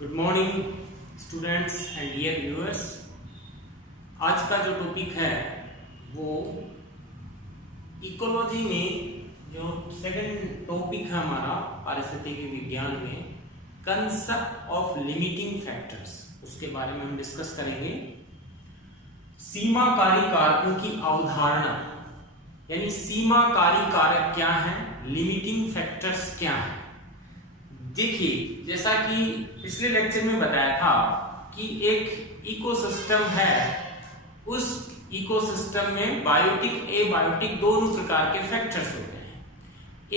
Good morning students and dear viewers. आज का जो टॉपिक है वो इकोलॉजी में जो सेकंड टॉपिक है हमारा पारिस्थितिकी विज्ञान में कंसेप्ट ऑफ लिमिटिंग फैक्टर्स, उसके बारे में हम डिस्कस करेंगे। सीमाकारी कारकों की अवधारणा यानी सीमाकारी कारक क्या है, लिमिटिंग फैक्टर्स क्या है। देखिए, जैसा कि पिछले लेक्चर में बताया था कि एक इकोसिस्टम है, उस इकोसिस्टम में बायोटिक एबायोटिक दोनों प्रकार के फैक्टर्स होते हैं।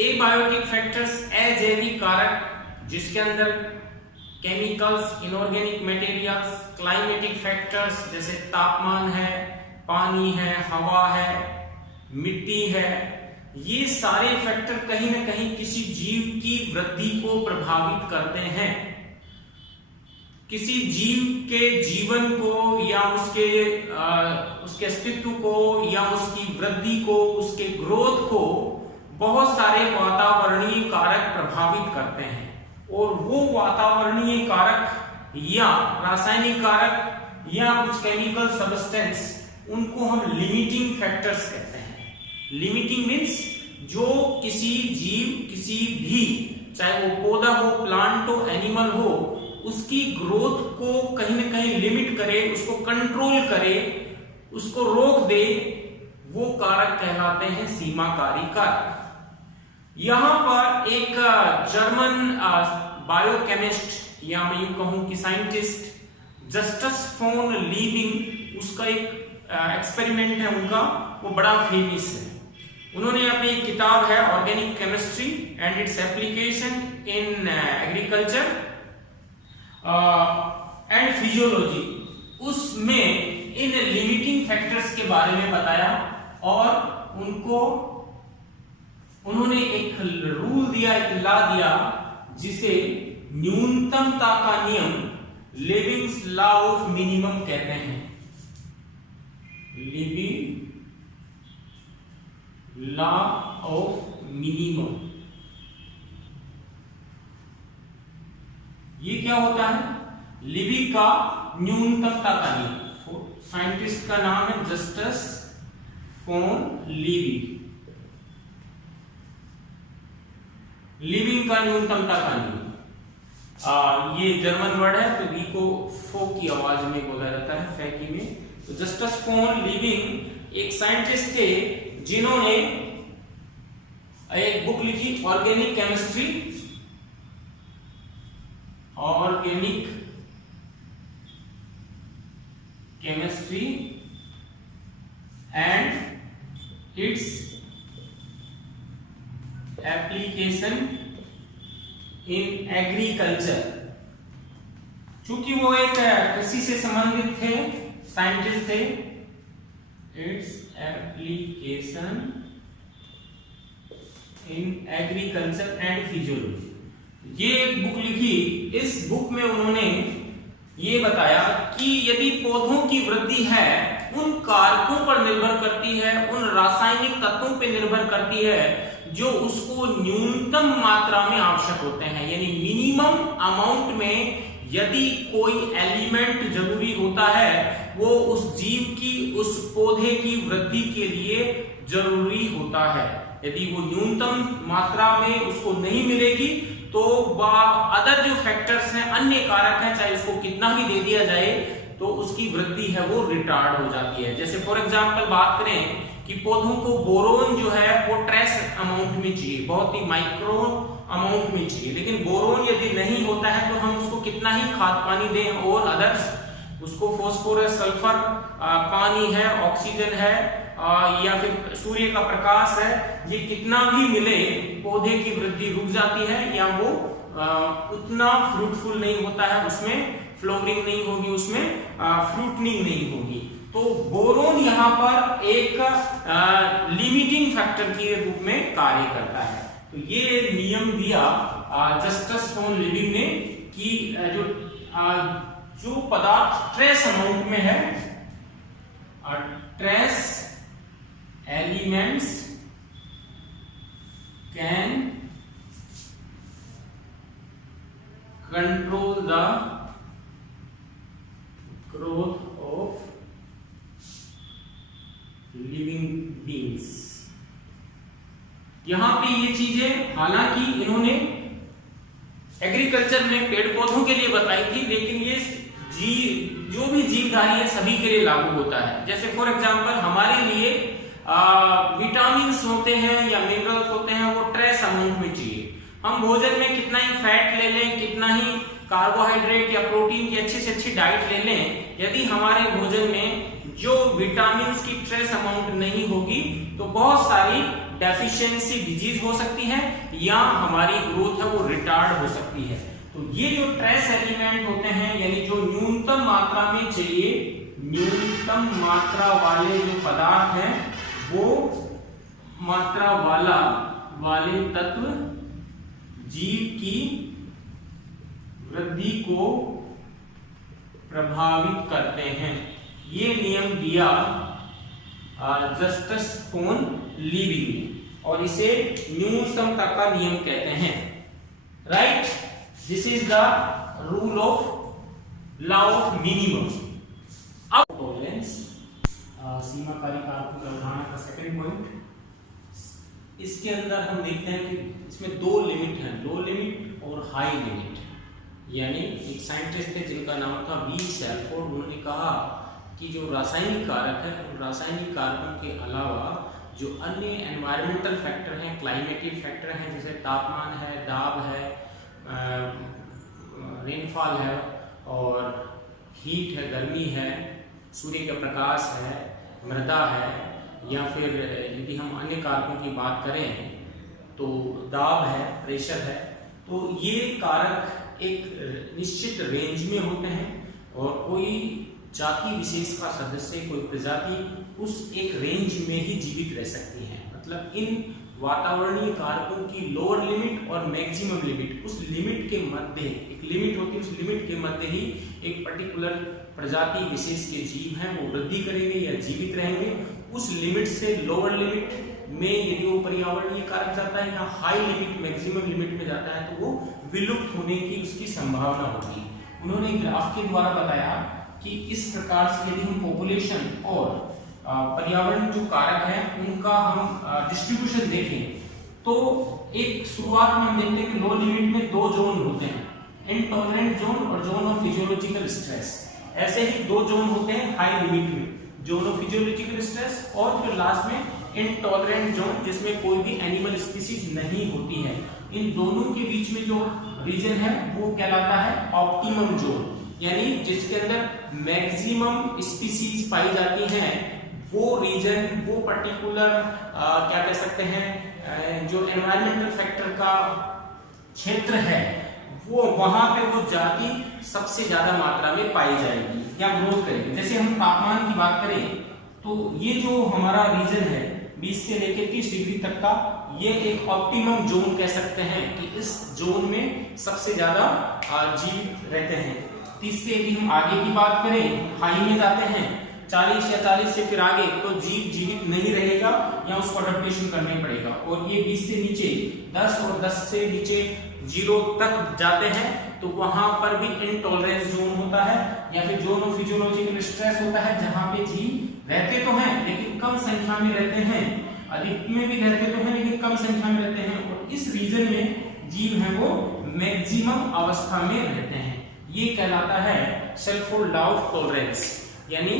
एबायोटिक फैक्टर्स अजैविक कारक जिसके अंदर chemicals, inorganic materials, climatic factors जैसे तापमान है, पानी है, हवा है, मिट्टी है, ये सारे फैक्टर कहीं ना कहीं किसी जीव की वृद्धि को प्रभावित करते हैं। किसी जीव के जीवन को या उसके अस्तित्व को या उसकी वृद्धि को, उसके ग्रोथ को बहुत सारे वातावरणीय कारक प्रभावित करते हैं, और वो वातावरणीय कारक या रासायनिक कारक या कुछ केमिकल सब्सटेंस, उनको हम लिमिटिंग फैक्टर्स कहते हैं। लिमिटिंग मीन्स जो किसी जीव, किसी भी, चाहे वो पौधा हो, प्लांट हो, एनिमल हो, उसकी ग्रोथ को कहीं ना कहीं लिमिट करे, उसको कंट्रोल करे, उसको रोक दे, वो कारक कहलाते हैं सीमाकारी कारक। यहां पर एक जर्मन बायोकेमिस्ट या मैं यूं कहूं कि साइंटिस्ट जस्टस फोन लीबिंग, उसका एक एक्सपेरिमेंट है उनका, वो बड़ा फेमस है। उन्होंने अपनी एक किताब है organic chemistry and its application in agriculture and physiology, उसमें इन लिमिटिंग फैक्टर्स के बारे में बताया, और उन्होंने एक रूल दिया, एक लॉ दिया, जिसे न्यूनतमता का नियम, लिविंग्स लॉ ऑफ मिनिमम कहते हैं। लिविंग लॉ ऑफ मिनिमम, ये क्या होता है? लिबी का न्यूनतमता का नियम। साइंटिस्ट का नाम है जस्टस फोन लीबी। लिविंग का न्यूनतमता का नियम, ये जर्मन वर्ड है, तो बी को फो की आवाज में बोला जाता है, फैकी में। तो जस्टस फोन लीविंग एक साइंटिस्ट थे जिन्होंने एक बुक लिखी organic chemistry, organic chemistry and its application in agriculture. चूंकि वो एक कृषि से संबंधित थे, साइंटिस्ट थे, its application in agriculture and physiology, ये एक बुक लिखी। इस बुक में उन्होंने ये बताया कि यदि पौधों की वृद्धि है, उन कारकों पर निर्भर करती है, उन रासायनिक तत्वों पर निर्भर करती है जो उसको न्यूनतम मात्रा में आवश्यक होते हैं, यानी मिनिमम अमाउंट में यदि कोई एलिमेंट जरूरी होता है, वो उस जीव की, उस पौधे की वृद्धि के लिए जरूरी होता है। यदि वो न्यूनतम मात्रा में उसको नहीं मिलेगी, तो अदर जो फैक्टर्स हैं, अन्य कारक हैं, चाहे उसको कितना भी दे दिया जाए, तो उसकी वृद्धि है वो रिटार्ड हो जाती है। जैसे फॉर एग्जांपल बात करें कि पौधों को बोरोन जो है वो ट्रेस अमाउंट में चाहिए, बहुत ही माइक्रो अमाउंट में चाहिए, लेकिन बोरोन यदि नहीं होता है तो हम उसको कितना ही खाद पानी दें, और अदर्स उसको फास्फोरस, सल्फर, पानी है, ऑक्सीजन है, या फिर सूर्य का प्रकाश है, ये कितना भी मिले, पौधे की वृद्धि रुक जाती है, या वो उतना फ्रूटफुल नहीं होता है, उसमें फ्लावरिंग नहीं होगी, उसमें फ्रूटनिंग नहीं होगी। तो बोरोन यहाँ पर एक लिमिटिंग फैक्टर के रूप में कार्य करता है। तो ये नियम दिया जस्टस फोन लीबिंग ने कि जो पदार्थ ट्रेस अमाउंट में है, trace elements can control the growth of living beings। यहां पे ये चीजें हालांकि इन्होंने एग्रीकल्चर में पेड़ पौधों के लिए बताई थी, लेकिन ये जो भी जीवधारी है सभी के लिए लागू होता है। जैसे फॉर एग्जांपल हमारे लिए विटामिन्स होते हैं या मिनरल्स होते हैं, वो ट्रेस अमाउंट में चाहिए। हम भोजन में कितना ही फैट ले लें, कितना ही कार्बोहाइड्रेट या प्रोटीन की अच्छी से अच्छी डाइट ले लें, यदि हमारे भोजन में जो विटामिन्स की ट्रेस अमाउंट नहीं होगी तो बहुत सारी डेफिशिएंसी डिजीज हो सकती है या हमारी ग्रोथ है वो रिटार्ड हो सकती है। तो ये जो ट्रेस एलिमेंट होते हैं, यानी जो न्यूनतम मात्रा में चाहिए, न्यूनतम मात्रा वाले जो पदार्थ हैं, वो मात्रा वाले तत्व जीव की वृद्धि को प्रभावित करते हैं। ये नियम दिया जस्टिस फोन लीविंग ने, और इसे न्यूनतमता का नियम कहते हैं। Right, this is the rule of law of minimum. अब टॉलरेंस, सीमाकारी कारकों की अवधारणा का सेकंड पॉइंट। इसके अंदर हम देखते हैं कि इसमें दो लिमिट हैं, लो लिमिट और हाई लिमिट। यानी एक साइंटिस्ट थे जिनका नाम था वी सेल्फोर्ड, उन्होंने कहा कि जो रासायनिक कारक है, रासायनिक कारकों के अलावा जो अन्य एनवायरमेंटल फैक्टर हैं, क्लाइमेटिक फैक्टर हैं, जैसे तापमान है, दाब है, रेनफॉल है और हीट है, गर्मी है, सूर्य का प्रकाश है, मृदा है, या फिर यदि हम अन्य कारकों की बात करें तो दाब है, प्रेशर है, तो ये कारक एक निश्चित रेंज में होते हैं और कोई जाति विशेष का सदस्य, कोई प्रजाति उस एक रेंज में ही जीवित रह सकती है। मतलब इन वातावरणीय कारकों की लोअर लिमिट और मैक्सिमम लिमिट, उस लिमिट के मध्य एक लिमिट होती है, उस लिमिट के मध्य ही एक पर्टिकुलर प्रजाति विशेष के जीव हैं वो वृद्धि करेंगे या जीवित रहेंगे। उस लिमिट से लोअर लिमिट में यदि वो पर्यावरणीय कारक जाता है या हाई लिमिट मैक्सिमम लिमिट में जाता है तो वो विलुप्त होने की उसकी संभावना होगी। उन्होंने ग्राफ के द्वारा बताया कि इस प्रकार से यदि हम पॉपुलेशन और पर्यावरण जो कारक हैं उनका हम डिस्ट्रीब्यूशन देखें तो एक शुरुआत में हम देखते हैं कि लो लिमिट में दो जोन होते हैं, इनटॉलरेंट जोन और जोन ऑफ फिजियोलॉजिकल स्ट्रेस। ऐसे ही दो जोन होते हैं हाई लिमिट में, जोन ऑफ फिजियोलॉजिकल स्ट्रेस और फिर लास्ट में इनटॉलरेंट जोन जिसमें कोई भी एनिमल स्पीसीज नहीं होती है। इन दोनों के बीच में जो रीजन है वो कहलाता है ऑप्टिमम जोन, यानी जिसके अंदर मैक्सिमम स्पीसीज पाई जाती हैं। वो रीजन, वो पर्टिकुलर क्या कह सकते हैं, जो एनवायरमेंटल फैक्टर का क्षेत्र है, वो वहां पे वो जाति सबसे ज्यादा मात्रा में पाई जाएगी या ग्रोथ करेगी। जैसे हम तापमान की बात करें तो ये जो हमारा रीजन है 20 से लेकर 30 डिग्री तक का, ये एक ऑप्टिमम जोन कह सकते हैं कि इस जोन में सबसे ज्यादा जीवित रहते हैं। 30 से यदि हम आगे की बात करें, हाई में जाते हैं 40 या 40 से फिर आगे, तो जीव जीवित नहीं रहेगा या उसको अडॉप्टेशन करना पड़ेगा। और ये 20 से नीचे 10 और 10 से नीचे 0 तक जाते हैं तो वहां पर भी इनटॉलरेंस जोन होता है या फिर जोन ऑफ फिजियोलॉजिकल स्ट्रेस होता है, जहां पे जीव रहते तो हैं लेकिन कम संख्या में रहते हैं, अधिक में भी रहते तो हैं लेकिन कम संख्या में रहते हैं। और इस रीजन में जीव है वो मैक्सिमम अवस्था में रहते हैं। ये कहलाता है सेल्फोर्ड लॉ ऑफ टॉलरेंस, यानी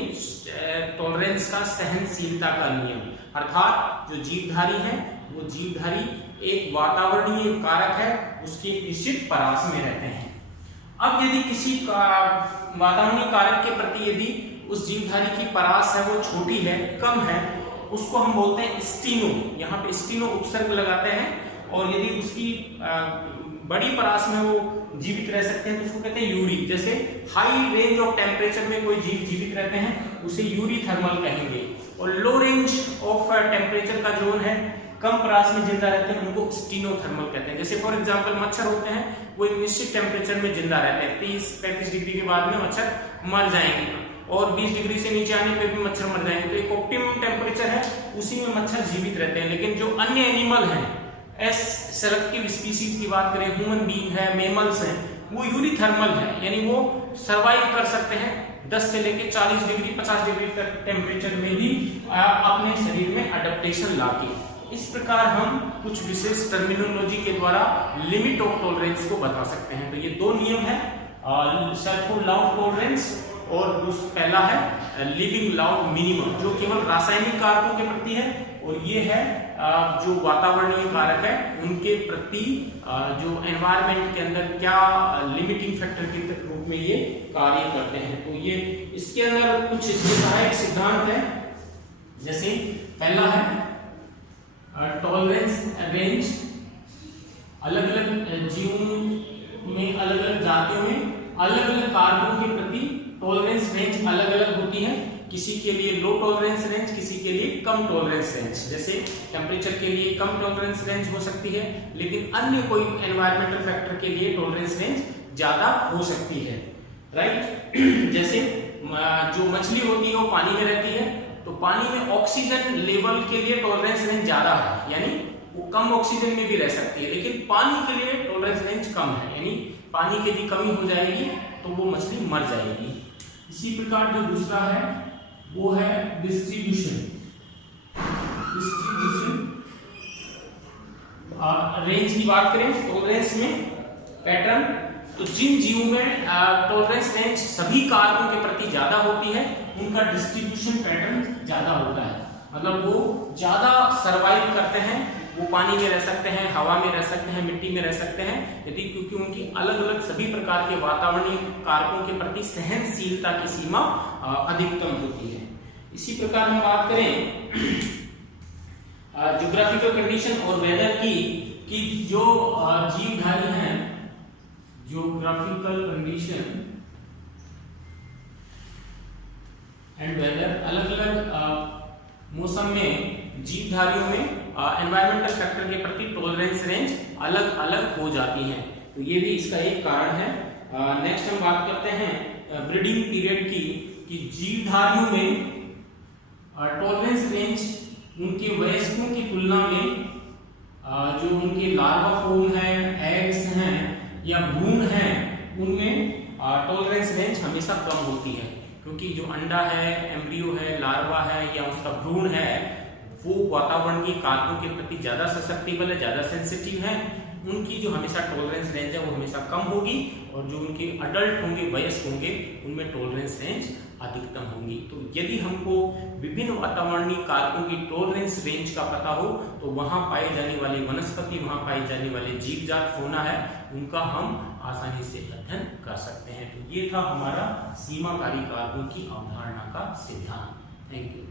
टॉलरेंस का सहनशीलता का नियम। अर्थात जो जीवधारी है वो जीवधारी एक वातावरणीय कारक है, उसके निश्चित परास में रहते हैं। अब यदि किसी वातावरणीय कारक के प्रति यदि उस जीवधारी की परास है वो छोटी है, कम है, उसको हम बोलते हैं स्टीनो। यहाँ पे स्टीनो उपसर्ग लगाते हैं। और यदि उसकी बड़ी परास में वो जीवित रह सकते हैं तो उसको कहते हैं यूरी। जैसे हाई रेंज ऑफ टेम्परेचर में कोई जीव जीवित रहते हैं उसे यूरी थर्मल कहेंगे। और लो रेंज ऑफ टेम्परेचर का जोन है, कम परास में जिंदा रहते हैं, उनको स्टीनोथर्मल कहते हैं। जैसे फॉर एग्जांपल मच्छर होते हैं, वो एक निश्चित टेम्परेचर में जिंदा रहते हैं, 30-35 डिग्री के बाद में मच्छर मर जाएंगे और 20 डिग्री से नीचे आने पे भी मच्छर मर जाएंगे। तो एक ऑप्टिमम टेम्परेचर है, उसी में मच्छर जीवित रहते हैं। लेकिन जो अन्य एनिमल हैं, सेलेक्टिव स्पीसीज की बात करें, ह्यूमन बीइंग है, मेमल्स हैं, वो यूनिथर्मल है, यानी वो सरवाइव कर सकते हैं 10 से लेके 40 डिग्री 50 डिग्री तक टेम्परेचर में भी अपने शरीर में अडेप्टेशन लाके। इस प्रकार हम कुछ विशेष टर्मिनोलॉजी के द्वारा लिमिट ऑफ टॉलरेंस को बता सकते हैं। तो ये दो नियम है, शेल्फोर्ड लॉ ऑफ टॉलरेंस और पहला है लिविंग लॉ ऑफ मिनिमम, जो केवल रासायनिक कारकों के प्रति है, और ये है जो वातावरणीय कारक है उनके प्रति जो एनवायरनमेंट के अंदर क्या लिमिटिंग फैक्टर के रूप में ये कार्य करते हैं। तो ये इसके अंदर कुछ इसके सहायक सिद्धांत है, जैसे पहला है टॉलरेंस रेंज। अलग अलग जीवों में, अलग अलग जातियों में अलग अलग कारकों के प्रति टॉलरेंस रेंज अलग अलग होती है। किसी के लिए लो टॉलरेंस रेंज, किसी के लिए कम टॉलरेंस रेंज। जैसे टेम्परेचर के लिए कम टॉलरेंस रेंज हो सकती है, लेकिन अन्य कोई एनवायरमेंटल फैक्टर के लिए टॉलरेंस रेंज ज्यादा हो सकती है, राइट। जैसे जो मछली होती है वो पानी में रहती है, तो पानी में ऑक्सीजन लेवल के लिए टॉलरेंस रेंज ज्यादा है, यानी वो कम ऑक्सीजन में भी रह सकती है, लेकिन पानी के लिए टॉलरेंस रेंज कम है, यानी पानी की यदि कमी हो जाएगी तो वो मछली मर जाएगी। इसी प्रकार जो दूसरा है वो है डिस्ट्रीब्यूशन रेंज की बात करें टॉलरेंस में पैटर्न, तो जिन जीवों में टॉलरेंस रेंज सभी कारकों के प्रति ज्यादा होती है उनका डिस्ट्रीब्यूशन पैटर्न ज्यादा होता है, मतलब वो ज्यादा सरवाइव करते हैं, वो पानी में रह सकते हैं, हवा में रह सकते हैं, मिट्टी में रह सकते हैं, यदि क्योंकि उनकी अलग अलग सभी प्रकार के वातावरणीय कारकों के प्रति सहनशीलता की सीमा अधिकतम होती है। इसी प्रकार हम बात करें ज्योग्राफिकल कंडीशन और वेदर की, कि जो जीवधारी हैं, ज्योग्राफिकल कंडीशन एंड वेदर, अलग अलग मौसम में जीवधारियों में एनवायरमेंटल फैक्टर के प्रति टॉलरेंस रेंज अलग अलग हो जाती है, तो ये भी इसका एक कारण है। नेक्स्ट हम बात करते हैं ब्रीडिंग पीरियड की, कि जीवधारियों में टॉलरेंस रेंज उनके वयस्कों की तुलना में जो उनके लार्वा फॉर्म है, एग्स हैं या भ्रूण हैं, उनमें टॉलरेंस रेंज हमेशा कम होती है, क्योंकि जो अंडा है, एम्ब्रियो है, लार्वा है या उसका भ्रूण है, वो वातावरण के कारकों के प्रति ज्यादा ससेप्टिबल है, ज्यादा सेंसिटिव है, उनकी जो हमेशा टॉलरेंस रेंज है वो हमेशा कम होगी, और जो उनके अडल्ट होंगे, वयस्क होंगे, उनमें टॉलरेंस रेंज अधिकतम होंगी। तो यदि हमको विभिन्न वातावरणीय कारकों की टॉलरेंस रेंज का पता हो, तो वहां पाए जाने वाले वनस्पति, वहां पाए जाने वाले जीव जात होना है, उनका हम आसानी से अध्ययन कर सकते हैं। तो ये था हमारा सीमाकारी कारकों की अवधारणा का सिद्धांत। Thank you.